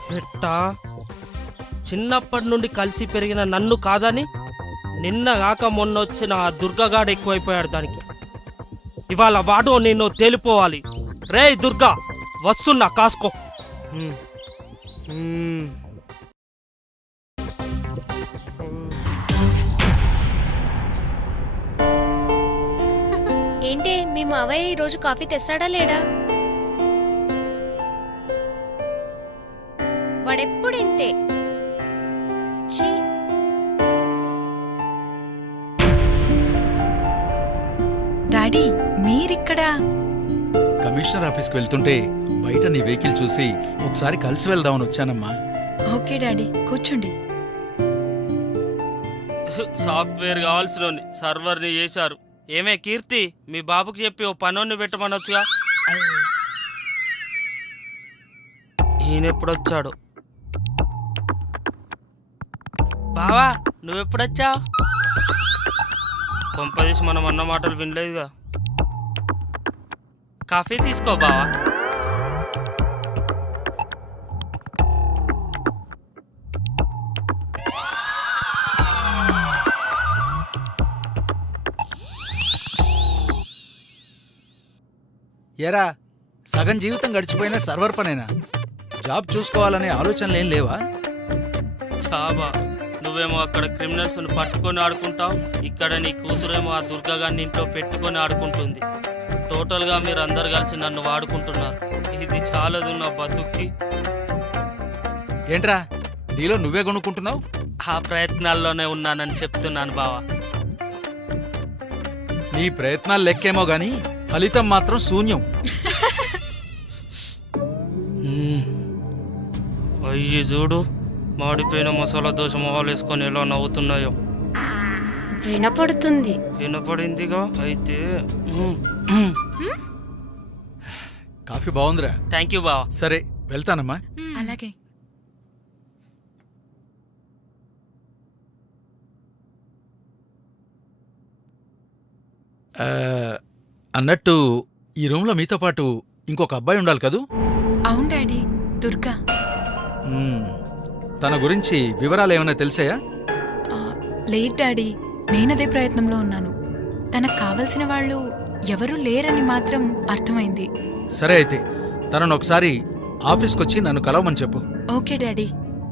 పెట్టా చిన్నప్పటి నుండి కలిసి పెరిగిన నన్ను కాదని నిన్న కాక మొన్న వచ్చిన ఆ దుర్గగాడు ఎక్కువైపోయాడు దానికి. ఇవాళ వాడో నిన్ను తేలిపోవాలి. రే దుర్గా వస్తున్నా కాసుకో. హ్మ్. హ్మ్. ఏంటి మీ మావయ్య ఈరోజు కాఫీ తెస్తాడా లేడా? వాడెప్పుడు ఇంతే. ఛీ. డాడీ మీరిక్కడా? కమిషనర్ ఆఫీస్కి వెళ్తుంటే బయట నీ వెహికల్ చూసి ఒకసారి కలిసి వెళ్దామని వచ్చానమ్మా. ఓకే డాడీ కూర్చోండి. సాఫ్ట్వేర్ కావాల్సిన సర్వర్ని చేశారు. ఏమే కీర్తి, మీ బాబుకి చెప్పి ఓ పనోన్ని పెట్టమనొచ్చుగా. ఈయనెప్పుడొచ్చాడు? బావా నువ్వెప్పుడొచ్చావు? కొంపదీసి మనం అన్న మాటలు వినలేదుగా. కాఫీ తీసుకో బావా. ఏరా, సగం జీవితం గడిచిపోయినా సర్వర్ పనేనా? జాబ్ చూసుకోవాలనే ఆలోచనలేం లేవా? చాబా, నువ్వేమో అక్కడ క్రిమినల్స్ పట్టుకొని ఆడుకుంటావు, ఇక్కడ నీ కూతురేమో ఆ దుర్గాగాన్ని ఇంట్లో పెట్టుకొని ఆడుకుంటుంది. టోటల్గా మీరు అందరు కలిసి నన్ను వాడుకుంటున్నారు. ఇది చాలదు నా బతుక్కి. ఏంట్రా నీలో నువ్వే కొనుక్కుంటున్నావు? ఆ ప్రయత్నాల్లోనే ఉన్నానని చెప్తున్నాను బావా. నీ ప్రయత్నాలు లెక్కేమో గాని ఫలితం మాత్రం శూన్యం. అయ్యి చూడు, మాడిపోయిన మసాలా దోశ మొహాలు వేసుకొని ఎలా నవ్వుతున్నాయో. వినపడుతుంది. వినపడిందిగా అయితే. కాఫీ బాగుందిరా. థ్యాంక్ యూ బావా. సరే వెళ్తానమ్మా. అలాగే. అన్నట్టు ఈ రూమ్లో మీతో పాటు ఇంకొక అబ్బాయి ఉండాలి కదూ? అవును డాడీ, దుర్గా. తన గురించి వివరాలు ఏమైనా తెలిసాయా? లేదు డాడీ, నేనదే ప్రయత్నంలో ఉన్నాను. తనకు కావలసిన వాళ్ళు ఎవరూ లేరని మాత్రం అర్థమైంది. సరే అయితే తనను ఒకసారి ఆఫీస్కొచ్చి నన్ను కలవమని చెప్పు. Okay daddy.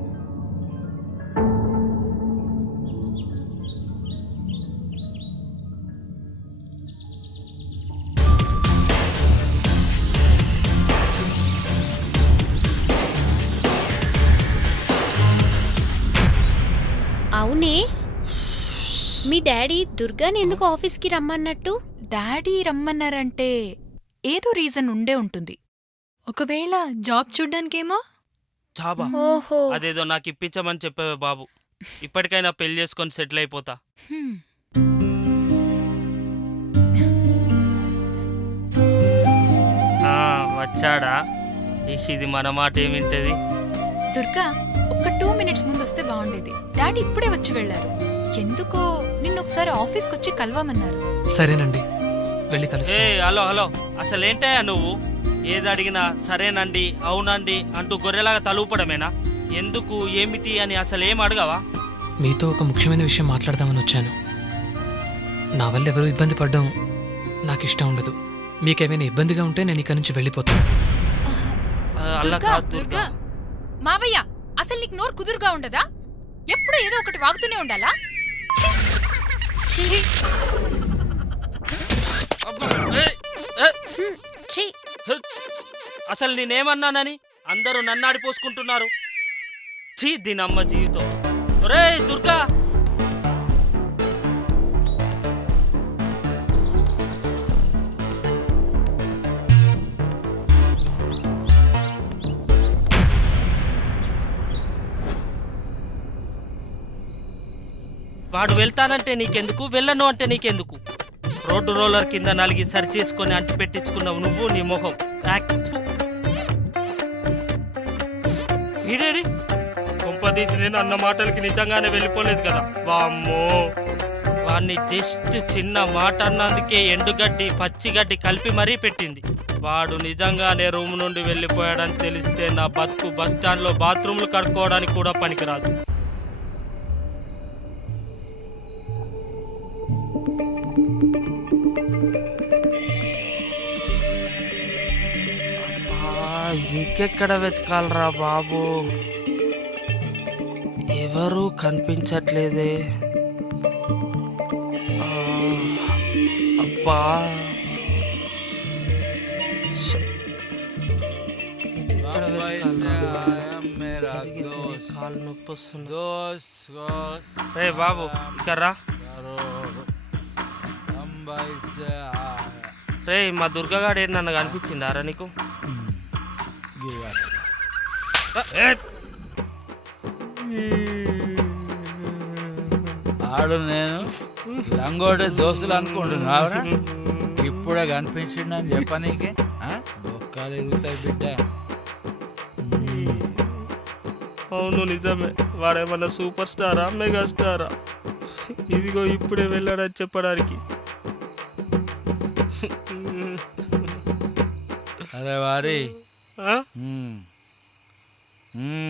అవునే, మీ డాడీ దుర్గాని ఎందుకు ఆఫీస్కి రమ్మన్నట్టు? డాడీ రమ్మన్నారంటే ఏదో రీజన్ ఉండే ఉంటుంది. ఒకవేళ జాబ్ చూడ్డానికేమో. చాబా, ఓహో, అదేదో నాకు ఇప్పించమని చెప్పావే బాబు. ఇప్పటికైనా పెళ్లి చేసుకొని సెటిల్ అయిపోతా. వచ్చాడా? ఇది మన మాట ఏమింటది? దుర్గా ఒక్క 2 మినిట్స్ ముందు వస్తే బాగుండేది. డాడీ ఇప్పుడే వచ్చి వెళ్లారు. ఎందుకో నిన్నొకసారి ఆఫీస్కి వచ్చి కలవమన్నారు. సరేనండి, వెళ్ళి కలుస్తా. హలో హలో, అసలేంటయ్యా నువ్వు? ఏది అడిగినా సరేనండి అవునండి అంటూ గొర్రెలాగా తలూపడమేనా? ఎందుకు ఏమిటి అని అసలేం అడగవా? మీతో ఒక ముఖ్యమైన విషయం మాట్లాడదామని వచ్చాను. నా వల్ల ఎవరు ఇబ్బంది పడడం నాకు ఇష్టం ఉండదు. మీకేమైనా ఇబ్బందిగా ఉంటే నేను ఇక్కడి నుంచి వెళ్ళిపోతాను. అలా దుర్గా, కాదు దుర్గా. మావయ్య, అసలు నీకు నోరు కుదురుగా ఉండదా? ఎప్పుడు ఏదో ఒకటి వాగుతూనే ఉండాలా? ఛీ. అసలు నేనేమన్నానని అందరూ నన్ను ఆడిపోసుకుంటున్నారు. ఛీ, దీనమ్మ జీవితం. ఒరే దుర్గా, వాడు వెళ్తానంటే నీకెందుకు, వెళ్ళను అంటే నీకెందుకు? రోడ్డు రోలర్ కింద నలిగి సరి చేసుకొని అంటి పెట్టించుకున్నావు నువ్వు, నీ మొహం. ఈడేడి కొంపదీసి నేను అన్న మాటలకి నిజంగానే వెళ్ళిపోలేదు కదా. వామ్మో, వాణ్ణి జస్ట్ చిన్న మాట అన్నందుకే ఎండుగడ్డి పచ్చిగడ్డి కలిపి మరీ పెట్టింది. వాడు నిజంగానే రూమ్ నుండి వెళ్ళిపోయాడని తెలిస్తే నా బతుకు బస్ స్టాండ్లో బాత్రూమ్లు కడుక్కోవడానికి కూడా పనికిరాదు. అబ్బా, ఇంకెక్కడ వెతకాలరా బాబు, ఎవరూ కనిపించట్లేదే. ఆ, అబ్బా ఇంకెక్కడ వెతకాలిరా? జరిగింది, కాలు నొప్పి వస్తుంది. రే బాబు ఇక్కడ రా. రే మా దుర్గగాడు ఏంటి నన్ను కనిపించిండారా నీకు? ఆడు నేను లంగోడే దోస్తులు అనుకుంటున్నావురా? ఇప్పుడే కనిపించిండని చెప్పనీకే బొక్కలు ఎగుతాయి బిడ్డ. అవును నిజమే, వాడేమన్నా సూపర్ స్టారా మెగా స్టారా? ఇదిగో ఇప్పుడే వెళ్ళాడని చెప్పడానికి. అరే వారి ఆ?